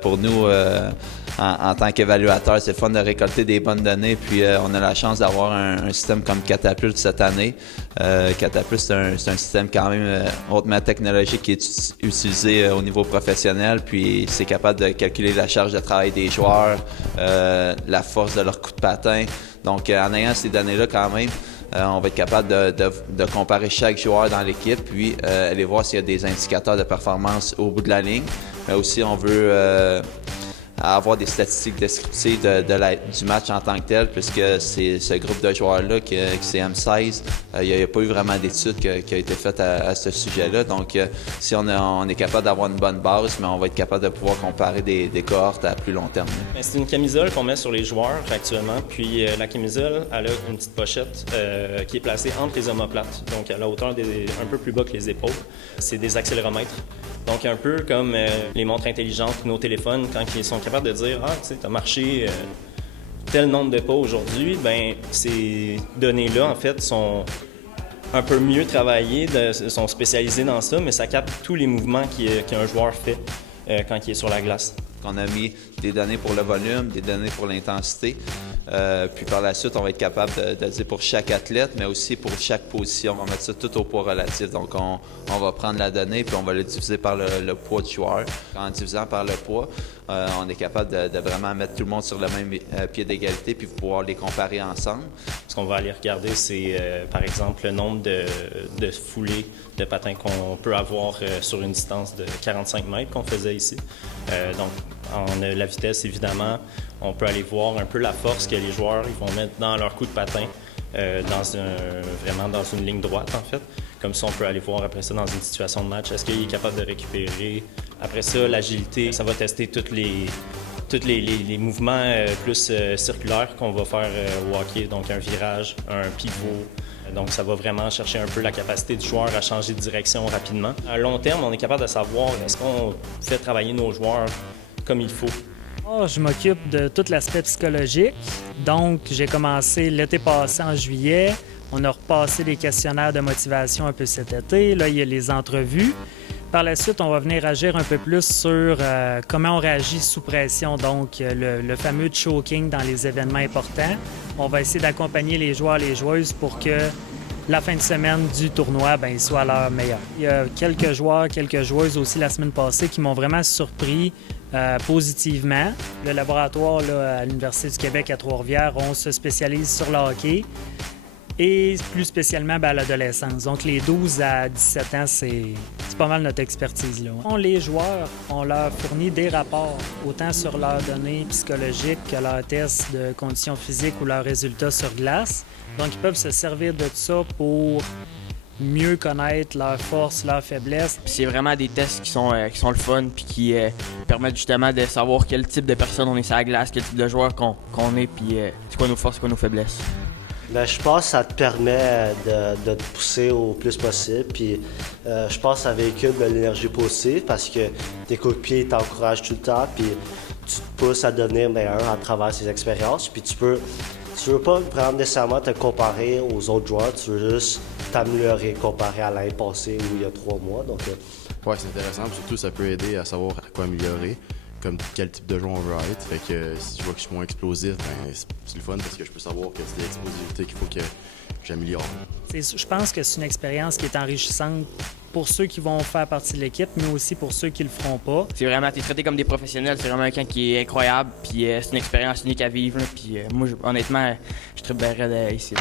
pour nous, en tant qu'évaluateur, c'est le fun de récolter des bonnes données. Puis on a la chance d'avoir un système comme Catapulte cette année. Catapulte, c'est un système quand même hautement technologique qui est utilisé au niveau professionnel. Puis c'est capable de calculer la charge de travail des joueurs, la force de leur coup de patin. Donc en ayant ces données-là quand même, on va être capable de comparer chaque joueur dans l'équipe, puis aller voir s'il y a des indicateurs de performance au bout de la ligne. Mais aussi, on veut avoir des statistiques descriptives du match en tant que tel, puisque c'est ce groupe de joueurs-là qui c'est M16. Il n'y a pas eu vraiment d'études qui a été faite à ce sujet-là. Donc, si on est capable d'avoir une bonne base, mais on va être capable de pouvoir comparer des cohortes à plus long terme. C'est une camisole qu'on met sur les joueurs actuellement. Puis la camisole, elle a une petite pochette qui est placée entre les omoplates, donc à la hauteur un peu plus bas que les épaules. C'est des accéléromètres. Donc, un peu comme les montres intelligentes, nos téléphones, quand ils sont capables de dire « Ah, tu sais, t'as marché tel nombre de pas aujourd'hui », bien, ces données-là, en fait, sont un peu mieux travaillées, sont spécialisées dans ça, mais ça capte tous les mouvements qu'un joueur fait quand il est sur la glace. On a mis des données pour le volume, des données pour l'intensité. Puis par la suite, on va être capable de dire pour chaque athlète, mais aussi pour chaque position. On va mettre ça tout au poids relatif. Donc, on va prendre la donnée puis on va le diviser par le poids du joueur. En divisant par le poids, on est capable de vraiment mettre tout le monde sur le même pied d'égalité puis pouvoir les comparer ensemble. Ce qu'on va aller regarder, c'est par exemple le nombre de foulées de patins qu'on peut avoir sur une distance de 45 mètres qu'on faisait ici. Donc, la vitesse, évidemment, on peut aller voir un peu la force que les joueurs ils vont mettre dans leur coup de patin, vraiment dans une ligne droite, en fait. Comme ça, on peut aller voir après ça dans une situation de match. Est-ce qu'il est capable de récupérer? Après ça, l'agilité, ça va tester tous les mouvements plus circulaires qu'on va faire au hockey. Donc, un virage, un pivot. Donc, ça va vraiment chercher un peu la capacité du joueur à changer de direction rapidement. À long terme, on est capable de savoir est-ce qu'on fait travailler nos joueurs comme il faut. Je m'occupe de tout l'aspect psychologique. Donc, j'ai commencé l'été passé en juillet. On a repassé les questionnaires de motivation un peu cet été. Là, il y a les entrevues. Par la suite, on va venir agir un peu plus sur comment on réagit sous pression, donc le fameux choking dans les événements importants. On va essayer d'accompagner les joueurs et les joueuses pour que la fin de semaine du tournoi soit à leur meilleur. Il y a quelques joueurs, quelques joueuses aussi la semaine passée qui m'ont vraiment surpris positivement. Le laboratoire là, à l'Université du Québec à Trois-Rivières, on se spécialise sur le hockey. Et plus spécialement à l'adolescence. Donc, les 12 à 17 ans, c'est pas mal notre expertise. Là. Les joueurs, on leur fournit des rapports, autant sur leurs données psychologiques que leurs tests de conditions physiques ou leurs résultats sur glace. Donc, ils peuvent se servir de ça pour mieux connaître leurs forces, leurs faiblesses. C'est vraiment des tests qui sont le fun puis qui permettent justement de savoir quel type de personne on est sur la glace, quel type de joueur qu'on est, puis c'est quoi nos forces, c'est quoi nos faiblesses. Bien, je pense que ça te permet de te pousser au plus possible. Puis, je pense que ça véhicule de l'énergie positive parce que tes coéquipiers t'encouragent tout le temps. Puis, tu te pousses à devenir meilleur à travers ces expériences. Puis, tu veux pas vraiment nécessairement te comparer aux autres joueurs. Tu veux juste t'améliorer comparé à l'année passée ou il y a 3 mois. Donc, ouais, c'est intéressant. Surtout, ça peut aider à savoir à quoi améliorer. Comme quel type de joueur on veut être. Fait que si je vois que je suis moins explosif, c'est le fun parce que je peux savoir que c'est l'explosivité qu'il faut que j'améliore. Je pense que c'est une expérience qui est enrichissante pour ceux qui vont faire partie de l'équipe, mais aussi pour ceux qui le feront pas. C'est vraiment, t'es traité comme des professionnels, c'est vraiment un camp qui est incroyable, puis c'est une expérience unique à vivre. Puis moi, honnêtement, je suis très bien raide ici.